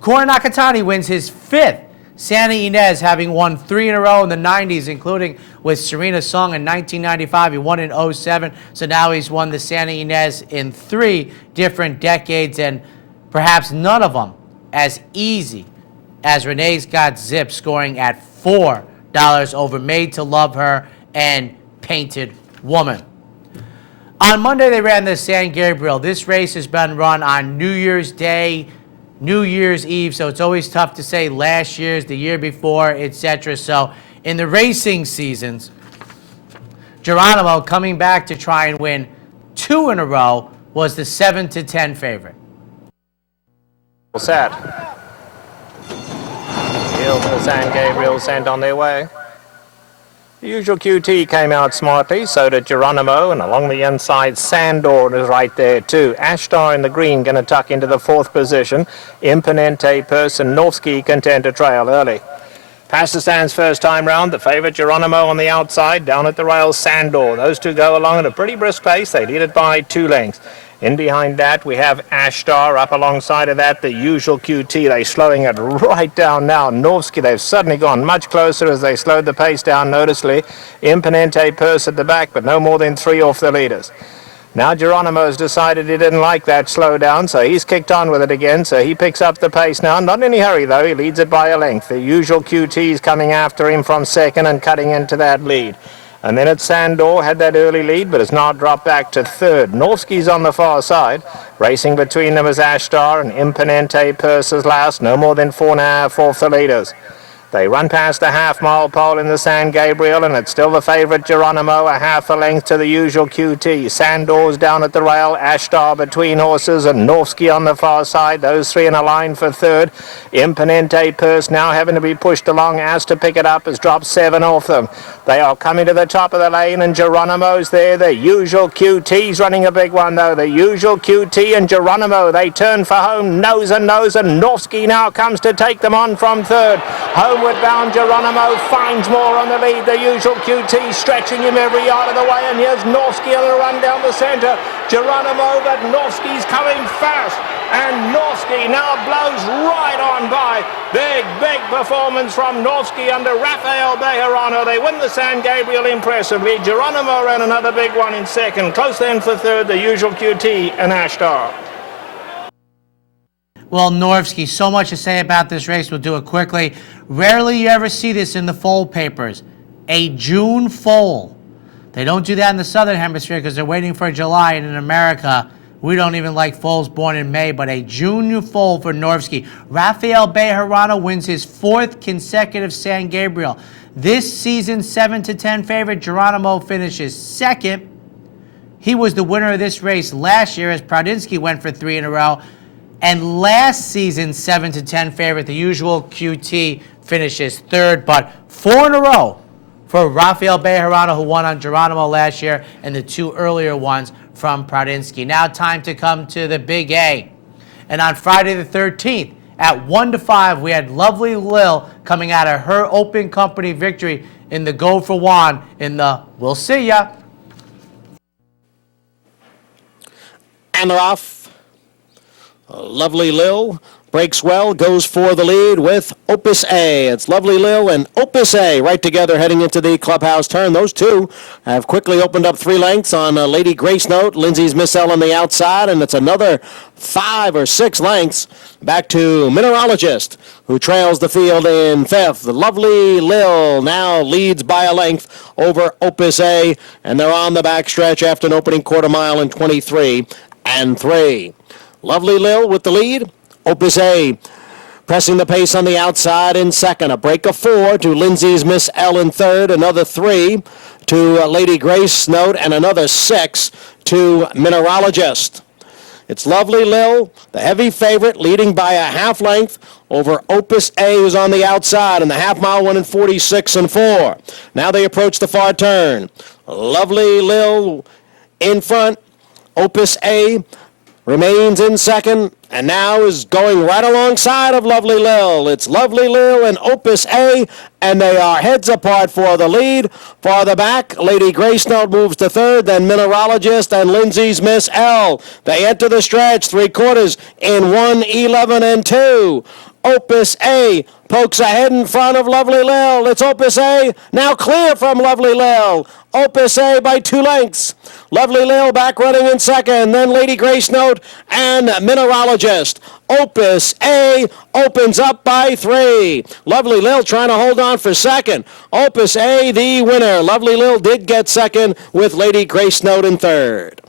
Corey Nakatani wins his 5th Santa Ynez, having won 3 in a row in the 90s, including with Serena Song in 1995. He won in 07, so now he's won the Santa Ynez in 3 different decades, and perhaps none of them as easy as Renee's Got Zip, scoring at $4 over Made to Love Her and Painted Woman. On Monday, they ran the San Gabriel. This race has been run on New Year's Day, New Year's Eve, so it's always tough to say last year's, the year before, etc. So in the racing seasons, Geronimo, coming back to try and win 2 in a row, was the 7-10 favorite. Set. Field and San Gabriel sent on their way. The Usual QT came out smartly, so did Geronimo, and along the inside, Sandor is right there too. Ashtar in the green going to tuck into the 4th position. Imponente, Purse, and Norski contend to trail early. Past the stands first time round, the favourite Geronimo on the outside, down at the rails, Sandor. Those two go along at a pretty brisk pace. They lead it by 2 lengths. In behind that, we have Ashtar. Up alongside of that, the Usual QT. They're slowing it right down now. Norski, they've suddenly gone much closer as they slowed the pace down noticeably. Imponente, Purse at the back, but no more than 3 off the leaders. Now Geronimo's decided he didn't like that slowdown, so he's kicked on with it again, so he picks up the pace now. Not in any hurry, though. He leads it by a length. The Usual QT's coming after him from second and cutting into that lead. And then it's Sandor, had that early lead, but has now dropped back to 3rd. Norski's on the far side. Racing between them is Ashtar and Imponente, Purse is last. No more than 4.5 off the leaders. They run past the half-mile pole in the San Gabriel, and it's still the favourite Geronimo, a half a length to the Usual QT. Sandor's down at the rail, Ashtar between horses, and Norski on the far side. Those 3 in a line for 3rd. Imponente, Purse now having to be pushed along. As to pick it up has dropped 7 off them. They are coming to the top of the lane, and Geronimo's there. The Usual QT's running a big one, though. The Usual QT and Geronimo, they turn for home, nose and nose, and Norski now comes to take them on from 3rd. Homeward bound Geronimo finds more on the lead. The Usual QT stretching him every yard of the way, and here's Norski on the run down the centre. Geronimo, but Norski's coming fast, and Norski now blows right on by. Big performance from Norski under Rafael Bejarano. They win the San Gabriel impressively. Geronimo ran another big one in second. Close then for 3rd, the Usual QT and Ashtar. Well, Norski, so much to say about this race. We'll do it quickly. Rarely you ever see this in the foal papers. A June foal. They don't do that in the Southern Hemisphere because they're waiting for July, and in America, we don't even like foals born in May, but a June foal for Norski. Rafael Bejarano wins his 4th consecutive San Gabriel. This season's 7-10 favorite, Geronimo, finishes 2nd. He was the winner of this race last year as Pradinsky went for 3 in a row. And last season's 7-10 favorite, the Usual QT, finishes 3rd, but 4 in a row for Rafael Bejarano, who won on Geronimo last year, and the 2 earlier ones from Pradinsky. Now time to come to the Big A. And on Friday the 13th, at 1-5, we had Lovely Lil coming out of her open company victory in the Go for Juan in the We'll See Ya. And they're off. Lovely Lil breaks well, goes for the lead with Opus A. It's Lovely Lil and Opus A right together heading into the clubhouse turn. Those two have quickly opened up 3 lengths on Lady Grace Note. Lindsay's Miss L on the outside, and it's another 5 or 6 lengths back to Mineralogist, who trails the field in 5th. The Lovely Lil now leads by a length over Opus A, and they're on the backstretch after an opening quarter mile in 23-3. Lovely Lil with the lead. Opus A pressing the pace on the outside in 2nd. A break of 4 to Lindsay's Miss L in 3rd. Another 3 to Lady Grace Note, and another 6 to Mineralogist. It's Lovely Lil, the heavy favorite, leading by a half length over Opus A, who's on the outside, and the half-mile one in 46-4. Now they approach the far turn. Lovely Lil in front. Opus A remains in 2nd, and now is going right alongside of Lovely Lil. It's Lovely Lil and Opus A, and they are heads apart for the lead. Farther back, Lady Grace Note moves to 3rd, then Mineralogist and Lindsay's Miss L. They enter the stretch, 3/4 in 1:11-2. Opus A pokes ahead in front of Lovely Lil. It's Opus A now clear from Lovely Lil. Opus A by 2 lengths. Lovely Lil back running in 2nd, then Lady Grace Note and Mineralogist. Opus A opens up by 3. Lovely Lil trying to hold on for 2nd. Opus A the winner. Lovely Lil did get 2nd with Lady Grace Note in 3rd.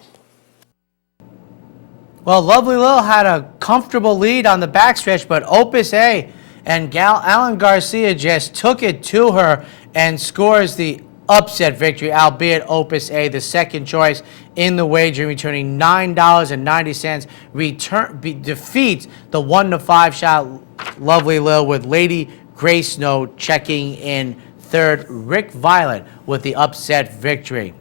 Well, Lovely Lil had a comfortable lead on the backstretch, but Opus A and Alan Garcia just took it to her and scores the upset victory, albeit Opus A, the second choice in the wager, returning $9.90, defeats the 1-5 shot Lovely Lil, with Lady Grace Note checking in third, Rick Violet with the upset victory.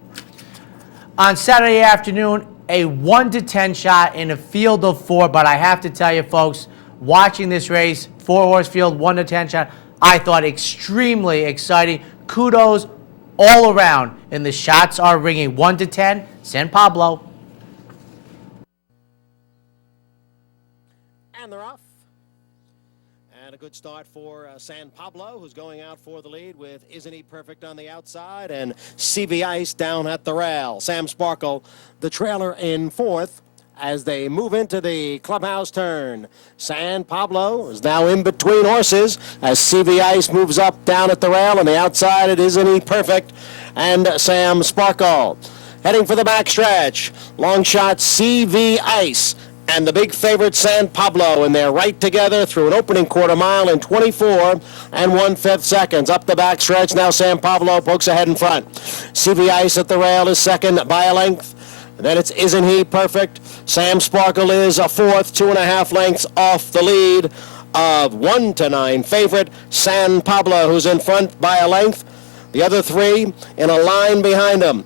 On Saturday afternoon, a 1-10 shot in a field of 4, but I have to tell you, folks, watching this race, 4-horse field, 1-10 shot, I thought extremely exciting. Kudos all around, and the shots are ringing. 1-10, San Pablo. And they're off. And a good start for San Pablo, who's going out for the lead with Isn't He Perfect on the outside, and CV Ice down at the rail. Sam Sparkle, the trailer, in fourth as they move into the clubhouse turn. San Pablo is now in between horses as CV Ice moves up down at the rail. On the outside, it Isn't He Perfect and Sam Sparkle. Heading for the backstretch, long shot CV Ice and the big favorite San Pablo, and they're right together through an opening quarter mile in 24 1/5 seconds. Up the backstretch now, San Pablo pokes ahead in front. CV Ice at the rail is second by a length. And then it's Isn't He Perfect. Sam Sparkle is a fourth, 2.5 lengths off the lead of 1-9 favorite San Pablo, who's in front by a length. The other three in a line behind him.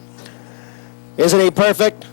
Isn't He Perfect?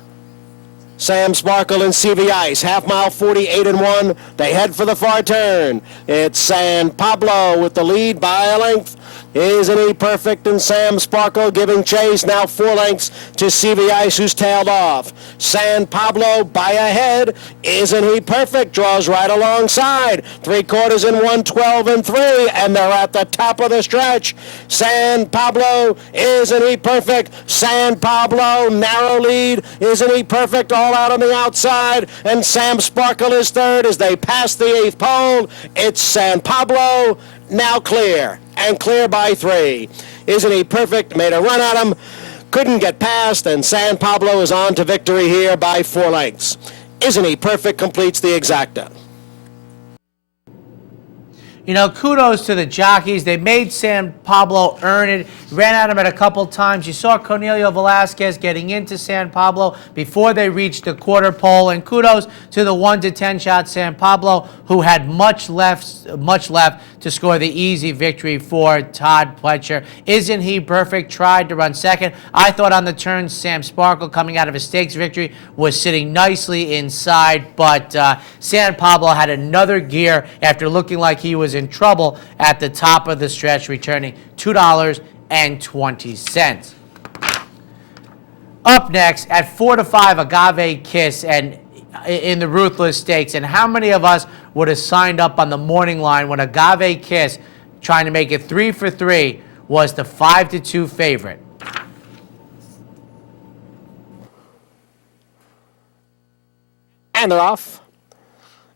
Sam Sparkle and CV Ice, half mile 48-1. They head for the far turn. It's San Pablo with the lead by a length. Isn't He Perfect and Sam Sparkle giving chase, now 4 lengths to CV Ice, who's tailed off. San Pablo by a head. Isn't He Perfect draws right alongside. 3/4 in 1:12 3, and they're at the top of the stretch. San Pablo, Isn't He Perfect? San Pablo, narrow lead. Isn't He Perfect all out on the outside, and Sam Sparkle is third as they pass the 8th pole. It's San Pablo now clear, and clear by 3. Isn't He Perfect made a run at him, couldn't get past, and San Pablo is on to victory here by 4 lengths. Isn't He Perfect completes the exacta. You know, kudos to the jockeys. They made San Pablo earn it. Ran at him at a couple times. You saw Cornelio Velasquez getting into San Pablo before they reached the quarter pole. And kudos to the 1-10 shot San Pablo, who had much left to score the easy victory for Todd Pletcher. Isn't He Perfect tried to run second. I thought on the turn, Sam Sparkle, coming out of a stakes victory, was sitting nicely inside, but San Pablo had another gear after looking like he was in trouble at the top of the stretch, returning $2.20. Up next at 4-5, Agave Kiss, and in the Ruthless Stakes. And how many of us would have signed up on the morning line when Agave Kiss, trying to make it 3 for 3, was the 5-2 favorite? And they're off.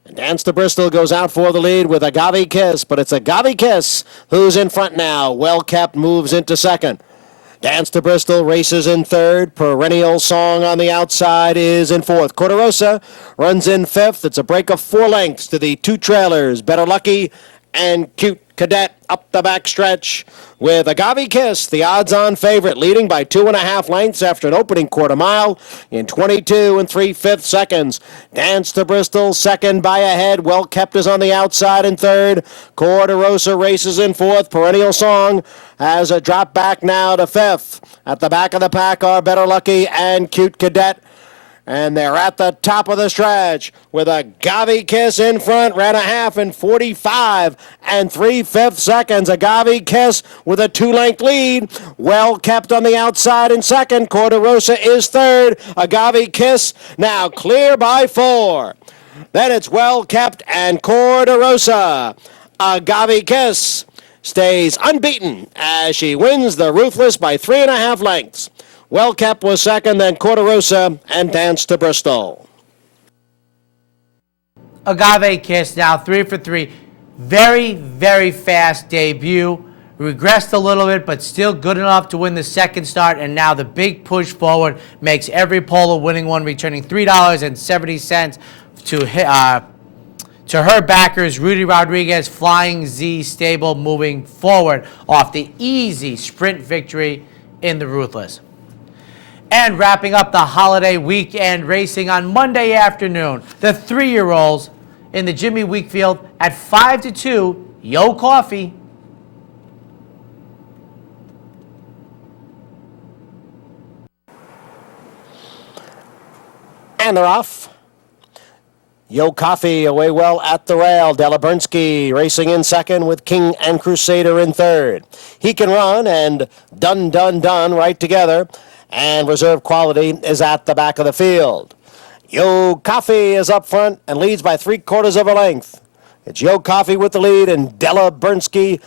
And Dance to Bristol goes out for the lead with Agave Kiss, but it's Agave Kiss who's in front now. Well Kept moves into second. Dance to Bristol races in third. Perennial Song on the outside is in fourth. Corderosa runs in fifth. It's a break of 4 lengths to the 2 trailers, Better Lucky and Cute Cadet up the backstretch with Agave Kiss, the odds-on favorite, leading by 2.5 lengths after an opening quarter mile in 22 3/5 seconds. Dance to Bristol second by a head. Well Kept is on the outside in third. Corderosa races in fourth. Perennial Song has a drop back now to fifth. At the back of the pack are Better Lucky and Cute Cadet. And they're at the top of the stretch with Agave Kiss in front. Ran a half in 45 3/5 seconds. Agave Kiss with a 2-length lead. Well Kept on the outside in second. Corderosa is third. Agave Kiss now clear by 4. Then it's Well Kept and Corderosa. Agave Kiss stays unbeaten as she wins the Ruthless by 3.5 lengths. Well Kept was second, then Corderosa and Dance to Bristol. Agave Kiss now 3 for 3. Very, very fast debut. Regressed a little bit, but still good enough to win the second start. And now the big push forward makes every pole a winning one, returning $3.70 to her backers. Rudy Rodriguez, Flying Z Stable, moving forward off the easy sprint victory in the Ruthless. And wrapping up the holiday weekend racing on Monday afternoon, the 3-year-olds in the Jimmy Wakefield at 5-2, Yo Coffee. And they're off. Yo Coffee away well at the rail. Delabernsky racing in second with King and Crusader in third. He Can Run and Done right together. And Reserve Quality is at the back of the field. Yo Coffee is up front and leads by 3/4 of a length. It's Yo Coffee with the lead and Delabernsky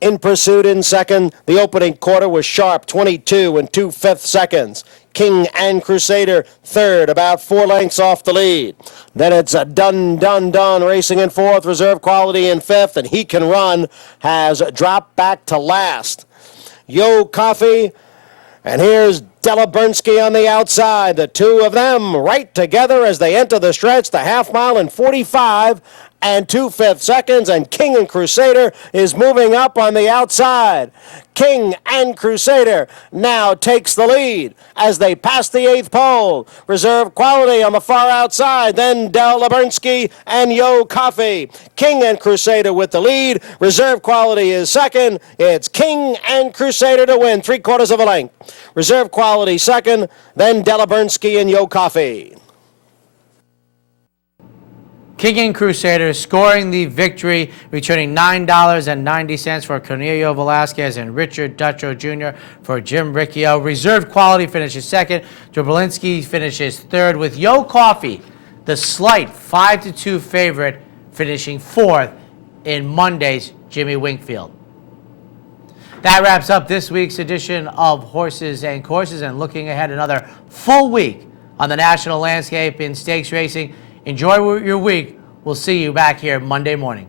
in pursuit in second. The opening quarter was sharp, 22 and 2/5 seconds. King and Crusader third, about 4 lengths off the lead. Then it's Done racing in fourth, Reserve Quality in fifth, and He Can Run has dropped back to last. Yo Coffee, and here's Delabernsky on the outside. The two of them right together as they enter the stretch, the half mile in 45 and 2/5 seconds, and King and Crusader is moving up on the outside. King and Crusader now takes the lead as they pass the 8th pole. Reserve Quality on the far outside, then Delabernsky and Yo Coffee. King and Crusader with the lead. Reserve Quality is second. It's King and Crusader to win, 3/4 of a length. Reserve Quality second, then Delabernsky and Yo Coffee. King and Crusader scoring the victory, returning $9.90 for Cornelio Velasquez and Richard Dutrow Jr. for Jim Riccio. Reserve Quality finishes second. Drablinski finishes third, with Yo Coffee, the slight 5-2 favorite, finishing fourth in Monday's Jimmy Winkfield. That wraps up this week's edition of Horses and Courses, and looking ahead another full week on the national landscape in stakes racing. Enjoy your week. We'll see you back here Monday morning.